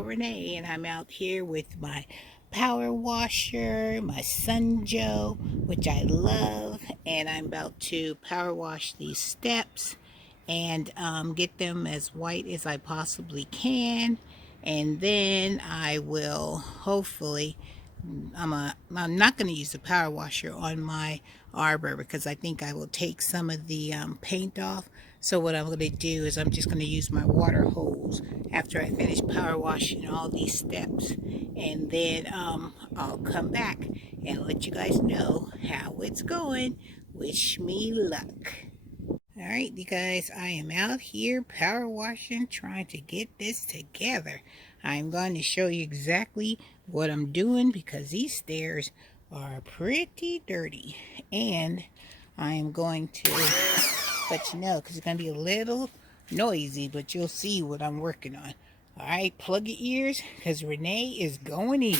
girl Renee, and I'm out here with my power washer, my Sunjo, which I love, and I'm about to power wash these steps and get them as white as I possibly can, and then I will hopefully I'm not going to use the power washer on my arbor because I think I will take some of the paint off. So what I'm going to do is I'm just going to use my water hose after I finish power washing all these steps, and then I'll come back and let you guys know how it's going. Wish me luck. Alright, you guys, I am out here power washing, trying to get this together. I'm going to show you exactly what I'm doing because these stairs are pretty dirty. And I am going to let you know because it's going to be a little noisy, but you'll see what I'm working on. Alright, plug your ears because Renee is going in.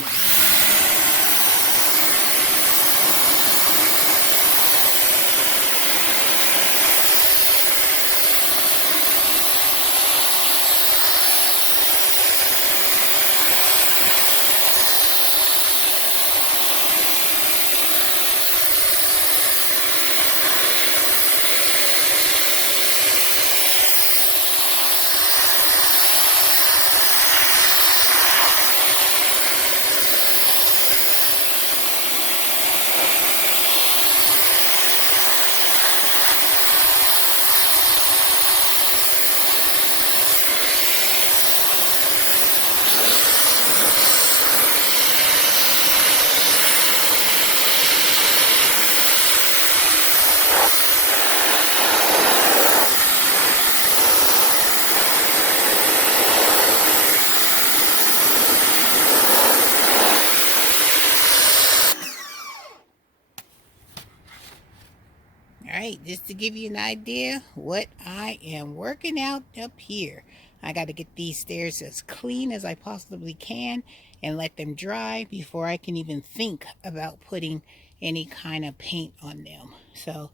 Alright, just to give you an idea what I am working out up here. I got to get these stairs as clean as I possibly can and let them dry before I can even think about putting any kind of paint on them. So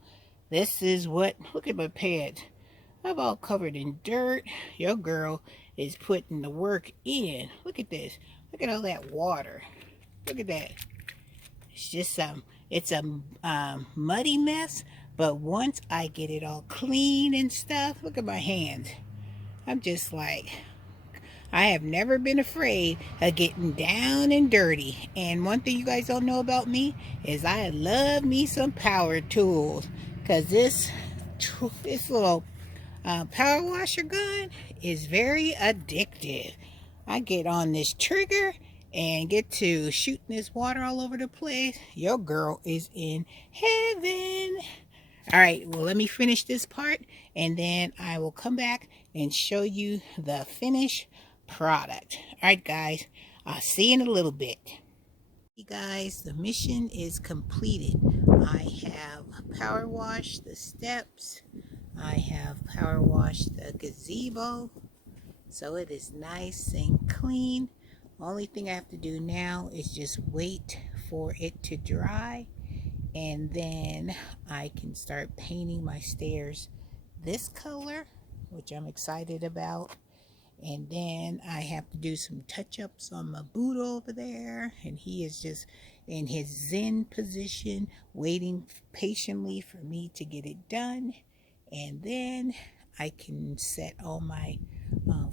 this is what, look at my pads. I'm all covered in dirt. Your girl is putting the work in. Look at this. Look at all that water. Look at that. It's just it's a muddy mess, but once I get it all clean and stuff, look at my hands. I'm just like, I have never been afraid of getting down and dirty. And one thing you guys don't know about me is I love me some power tools, because this little power washer gun is very addictive. I get on this trigger and get to shooting this water all over the place. Your girl is in heaven. All right, well, let me finish this part and then I will come back and show you the finished product. All right, guys, I'll see you in a little bit. Hey guys, the mission is completed. I have power washed the steps. I have power washed the gazebo. So it is nice and clean. Only thing I have to do now is just wait for it to dry, and then I can start painting my stairs this color, which I'm excited about. And then I have to do some touch-ups on my Buddha over there, and he is just in his Zen position waiting patiently for me to get it done. And then I can set all my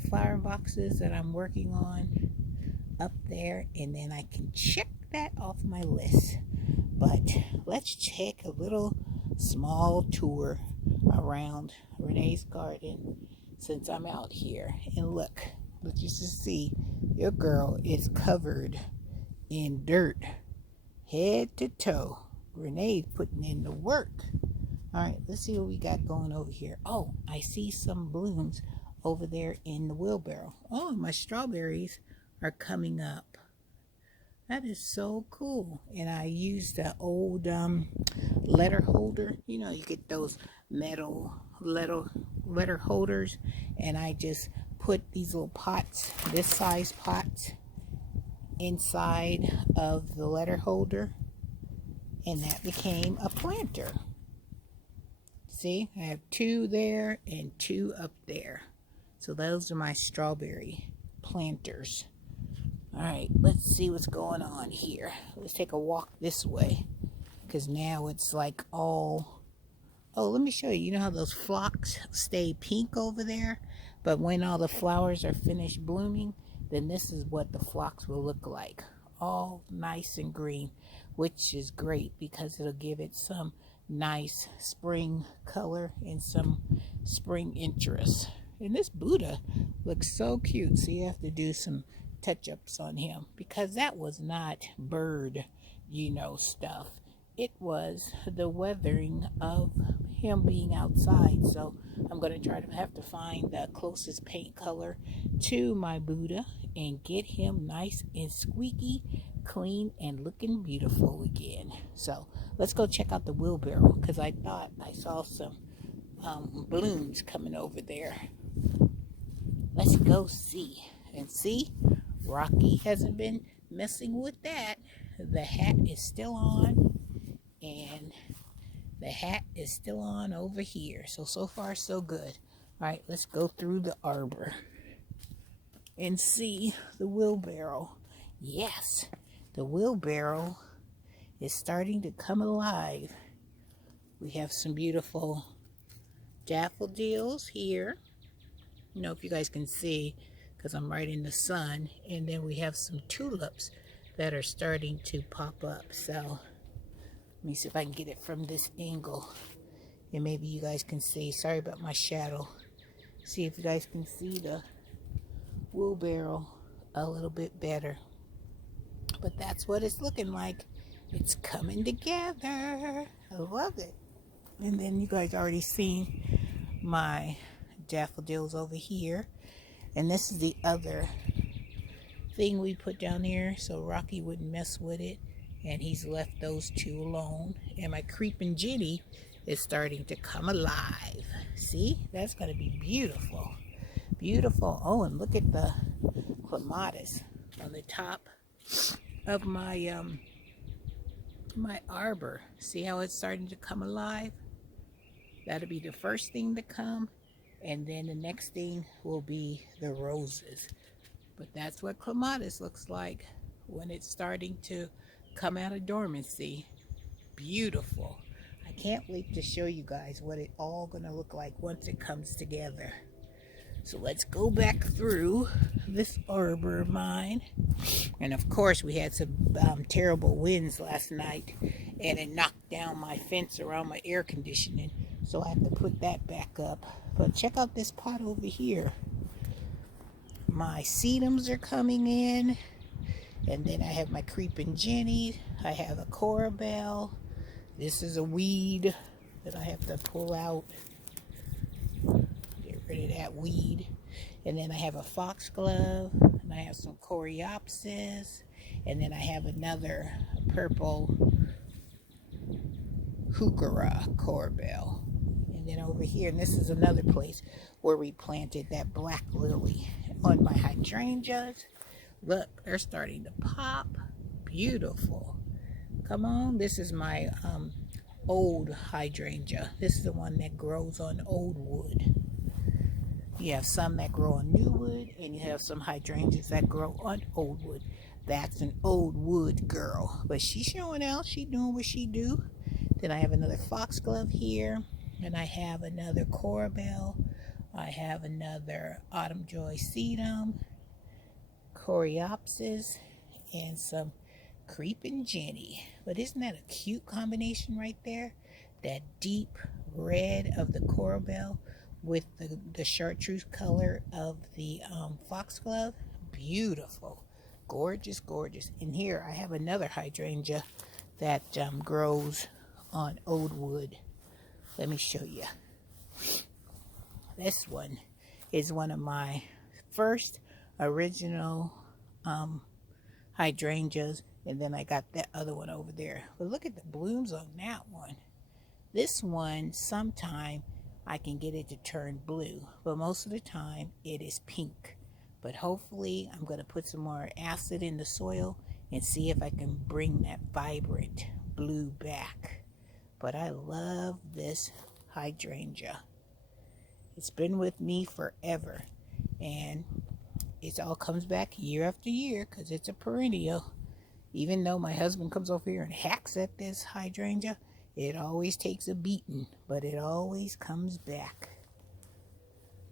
flower boxes that I'm working on up there, and then I can check that off my list. But let's take a little small tour around Renee's garden since I'm out here. And look, you just see your girl is covered in dirt head to toe. Renee's putting in the work. All right, let's see what we got going over here. Oh, I see some blooms over there in the wheelbarrow. Oh, my strawberries are coming up. That is so cool. And I used the old letter holder. You know, you get those metal letter holders. And I just put these little pots, this size pots, inside of the letter holder. And that became a planter. See, I have 2 there and 2 up there. So those are my strawberry planters. right, let's see what's going on here. Let's take a walk this way, because now it's like all... Oh, let me show you. You know how those phlox stay pink over there? But when all the flowers are finished blooming, then this is what the phlox will look like. All nice and green, which is great because it'll give it some nice spring color and some spring interest. And this Buddha looks so cute. So you have to do some touch-ups on him because that was not bird, stuff. It was the weathering of him being outside. So I'm going to try to have to find the closest paint color to my Buddha and get him nice and squeaky clean and looking beautiful again. So let's go check out the wheelbarrow because I thought I saw some balloons coming over there. Let's go see. And see, Rocky hasn't been messing with that. The hat is still on. And the hat is still on over here. So far, so good. All right, let's go through the arbor and see the wheelbarrow. Yes, the wheelbarrow is starting to come alive. We have some beautiful daffodils here. You know, if you guys can see, because I'm right in the sun. And then we have some tulips that are starting to pop up. So let me see if I can get it from this angle. And maybe you guys can see. Sorry about my shadow. See if you guys can see the wheelbarrow a little bit better. But that's what it's looking like. It's coming together. I love it. And then you guys already seen my daffodils over here. And this is the other thing we put down here so Rocky wouldn't mess with it. And he's left those two alone. And my creeping Jenny is starting to come alive. See? That's going to be beautiful. Beautiful. Oh, and look at the clematis on the top of my my arbor. See how it's starting to come alive? That'll be the first thing to come. And then the next thing will be the roses. But that's what clematis looks like when it's starting to come out of dormancy. Beautiful. I can't wait to show you guys what it all gonna look like once it comes together. So let's go back through this arbor of mine. And of course we had some terrible winds last night and it knocked down my fence around my air conditioning. So I have to put that back up. But check out this pot over here. My sedums are coming in. And then I have my creeping Jenny. I have a Corabelle. This is a weed that I have to pull out. Get rid of that weed. And then I have a foxglove. And I have some coreopsis. And then I have another purple heuchera Corabelle. And then over here, and this is another place where we planted that black lily. On my hydrangeas. Look, they're starting to pop. Beautiful. Come on, this is my old hydrangea. This is the one that grows on old wood. You have some that grow on new wood, and you have some hydrangeas that grow on old wood. That's an old wood girl. But she's showing out. She's doing what she do. Then I have another foxglove here. And I have another Corabelle. I have another autumn joy sedum. Coreopsis. And some creeping Jenny. But isn't that a cute combination right there? That deep red of the Corabelle with the chartreuse color of the foxglove. Beautiful. Gorgeous, gorgeous. And here I have another hydrangea that grows on old wood. Let me show you. This one is one of my first original hydrangeas. And then I got that other one over there. But look at the blooms on that one. This one, sometime I can get it to turn blue. But most of the time, it is pink. But hopefully, I'm going to put some more acid in the soil and see if I can bring that vibrant blue back. But I love this hydrangea. It's been with me forever. And it all comes back year after year because it's a perennial. Even though my husband comes over here and hacks at this hydrangea, it always takes a beating, but it always comes back.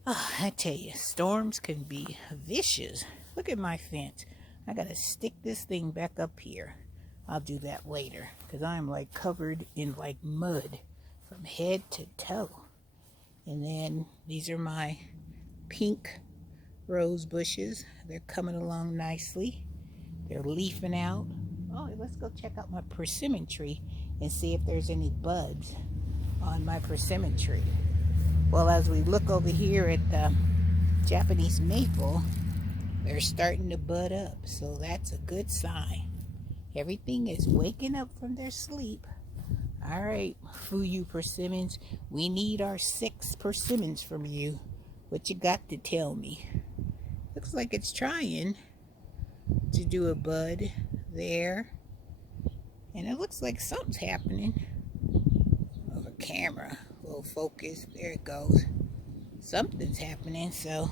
Oh, I tell you, storms can be vicious. Look at my fence. I gotta stick this thing back up here. I'll do that later because I'm like covered in like mud from head to toe. And then these are my pink rose bushes. They're coming along nicely. They're leafing out. Oh, let's go check out my persimmon tree and see if there's any buds on my persimmon tree. Well, as we look over here at the Japanese maple, they're starting to bud up, so that's a good sign. Everything is waking up from their sleep. All right, Fuyu persimmons, we need our 6 persimmons from you. What you got to tell me? Looks like it's trying to do a bud there. And it looks like something's happening. Oh, the camera, a little focus, there it goes. Something's happening, so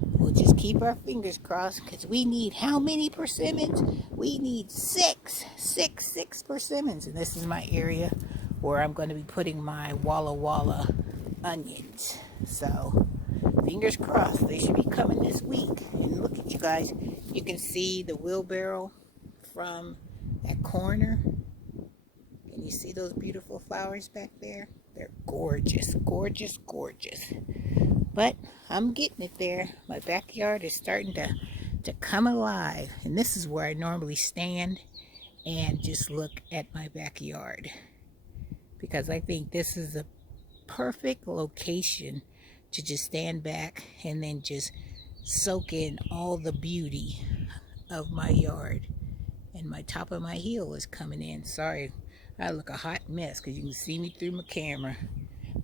we'll just keep our fingers crossed because we need how many persimmons? We need 6 persimmons. And this is my area where I'm going to be putting my Walla Walla onions. So fingers crossed, they should be coming this week. And look at you guys, you can see the wheelbarrow from that corner. Can you see those beautiful flowers back there? They're gorgeous, gorgeous, gorgeous. But I'm getting it there. My backyard is starting to come alive. And this is where I normally stand and just look at my backyard. Because I think this is a perfect location to just stand back and then just soak in all the beauty of my yard. And my top of my heel is coming in. Sorry, I look a hot mess because you can see me through my camera.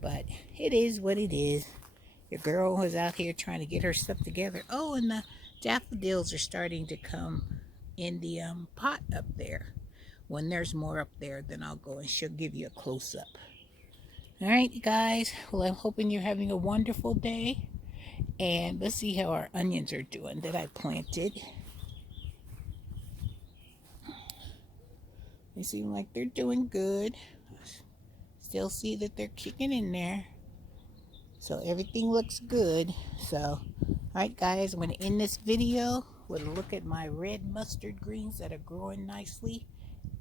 But it is what it is. Your girl was out here trying to get her stuff together. Oh, and the daffodils are starting to come in the pot up there. When there's more up there, then I'll go and she'll give you a close-up. All right, you guys. Well, I'm hoping you're having a wonderful day. And let's see how our onions are doing that I planted. They seem like they're doing good. Still see that they're kicking in there. So everything looks good. So, alright guys, I'm going to end this video with a look at my red mustard greens that are growing nicely.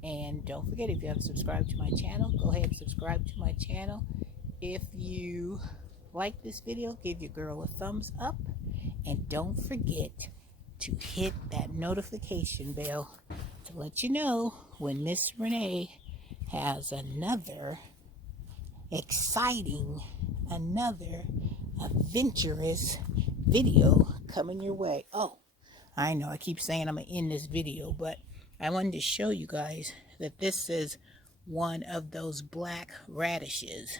And don't forget, if you haven't subscribed to my channel, go ahead and subscribe to my channel. If you like this video, give your girl a thumbs up. And don't forget to hit that notification bell to let you know when Miss Renee has another exciting, another adventurous video coming your way. Oh, I know I keep saying I'm going to end this video, but I wanted to show you guys that this is one of those black radishes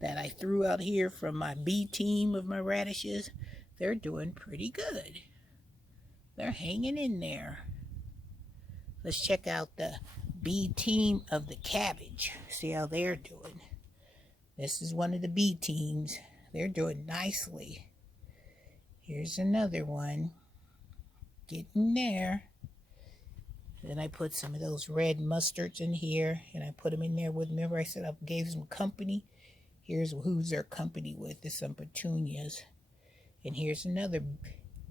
that I threw out here from my B team of my radishes. They're doing pretty good. They're hanging in there. Let's check out the B team of the cabbage. See how they're doing. This is one of the B teams. They're doing nicely. Here's another one. Getting there. Then I put some of those red mustards in here. And I put them in there with, remember I said I gave them company. Here's who's their company with. There's some petunias. And here's another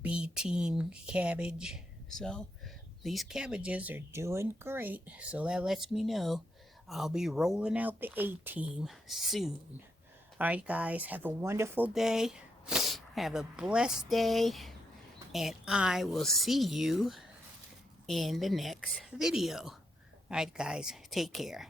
B team cabbage. So these cabbages are doing great. So that lets me know I'll be rolling out the A team soon. Alright guys, have a wonderful day. Have a blessed day. And I will see you in the next video. Alright guys, take care.